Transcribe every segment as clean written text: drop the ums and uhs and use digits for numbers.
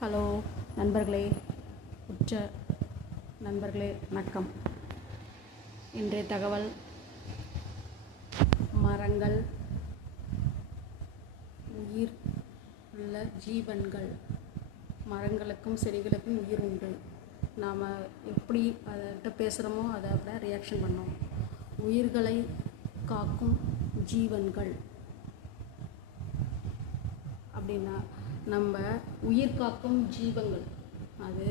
Hello நண்பர்களே, உற்ற நண்பர்களே, வணக்கம். இன்றைய தகவல் மரங்கள், உயிர் உள்ள ஜீவன்கள். மரங்களுக்கும் செடிகளுக்கும் உயிர் உண்டு. நாம் எப்படி அதை பேசுகிறோமோ அதை அப்படியே ரியாக்ஷன் பண்ணோம். உயிர்களை காக்கும் ஜீவன்கள் அப்படின்னா நம்ம உயிர் காக்கும் ஜீவங்கள். அது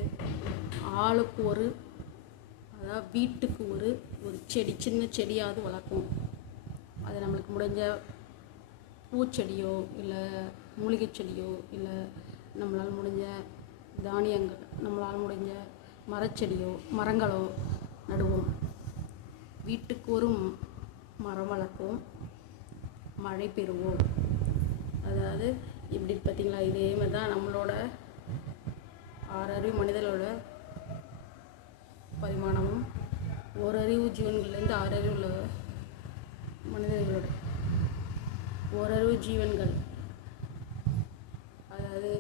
ஆளுக்கு ஒரு, அதாவது வீட்டுக்கு ஒரு செடி, சின்ன செடியாவது வளர்க்கும். அது நம்மளுக்கு முடிஞ்ச பூச்செடியோ இல்லை மூலிகை செடியோ இல்லை நம்மளால் முடிஞ்ச தானியங்கள், நம்மளால் முடிஞ்ச மரச்செடியோ மரங்களோ நடுவோம். வீட்டுக்கு ஒரு மரம் வளர்ப்போம், மழை பெறுவோம். அதாவது இப்படி பார்த்திங்களா, இதே மாதிரி தான் நம்மளோட ஆறறிவு மனிதர்களோட பரிமாணமும் ஓரறிவு ஜீவன்கள்லேருந்து ஆறறிவு உள்ள மனிதர்களோட ஓரறிவு ஜீவன்கள். அதாவது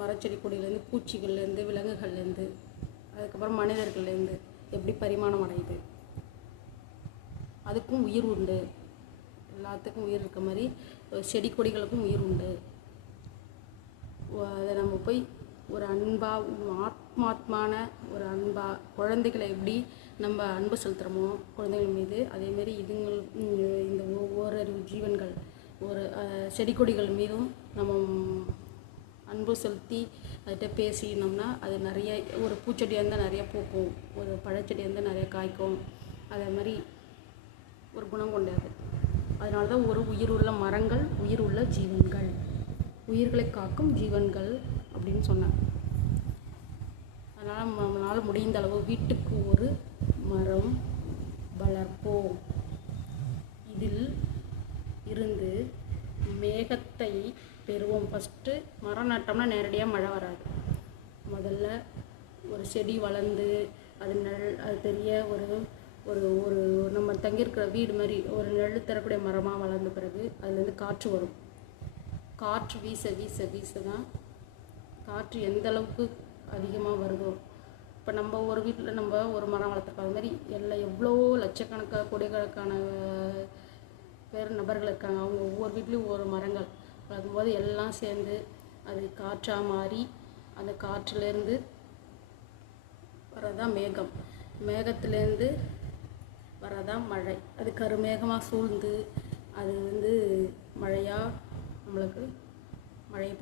மரச்செடி கொடியிலேருந்து, பூச்சிகள்லேருந்து, விலங்குகள்லேருந்து, அதுக்கப்புறம் மனிதர்கள்லேருந்து எப்படி பரிமாணம் அடையுது. அதுக்கும் உயிர் உண்டு. எல்லாத்துக்கும் உயிர் இருக்க மாதிரி செடி கொடிகளுக்கும் உயிர் உண்டு. அதை நம்ம போய் ஒரு ஆத்மாத்மான ஒரு குழந்தைகளை எப்படி நம்ம அன்பு செலுத்துகிறோமோ குழந்தைகள் மீது, அதேமாரி இந்த ஓரறிவு ஜீவன்கள், ஒரு செடி கொடிகள் மீதும் நம்ம அன்பு செலுத்தி அதுகிட்ட பேசினோம்னா அது நிறைய, ஒரு பூச்செடியாக இருந்தால் நிறைய பூக்கும், ஒரு பழச்செடியாக இருந்தால் நிறைய காய்க்கும். அதே மாதிரி ஒரு குணம் கொண்டது. அதனால தான் ஒரு உயிர் உள்ள மரங்கள், உயிர் உள்ள ஜீவன்கள், உயிர்களை காக்கும் ஜீவன்கள் அப்படின்னு சொன்னேன். அதனால் நம்மளால் முடிந்த அளவு வீட்டுக்கு ஒரு மரம் வளர்ப்போம். இதில் இருந்து மேகத்தை பெறுவோம். ஃபஸ்ட்டு மரம் நட்டோம்னா நேரடியாக மழை வராது. முதல்ல ஒரு செடி வளர்ந்து அது பெரிய ஒரு ஒரு ஒரு நம்ம தங்கியிருக்கிற வீடு மாதிரி ஒரு நெல் தரக்கூடிய மரமாக வளர்ந்த பிறகு அதுலேருந்து காற்று வரும். காற்று வீச வீச வீச தான், காற்று எந்த அளவுக்கு அதிகமாக வருதோ, இப்போ நம்ம ஒரு வீட்டில் நம்ம ஒரு மரம் வளர்த்துருக்கோம். அது மாதிரி எவ்வளோ லட்சக்கணக்கான கோடிக்கணக்கான நபர்கள் இருக்காங்க. அவங்க ஒவ்வொரு வீட்லேயும் ஒவ்வொரு மரங்கள் வளர்க்கும் போது எல்லாம் சேர்ந்து அது காற்றாக மாறி அந்த காற்றுலேருந்து வரதான் மேகம், மேகத்துலேருந்து வரதான் மழை. அது கருமேகமாக சூழ்ந்து அது மழையாக நம்மளுக்கு மழை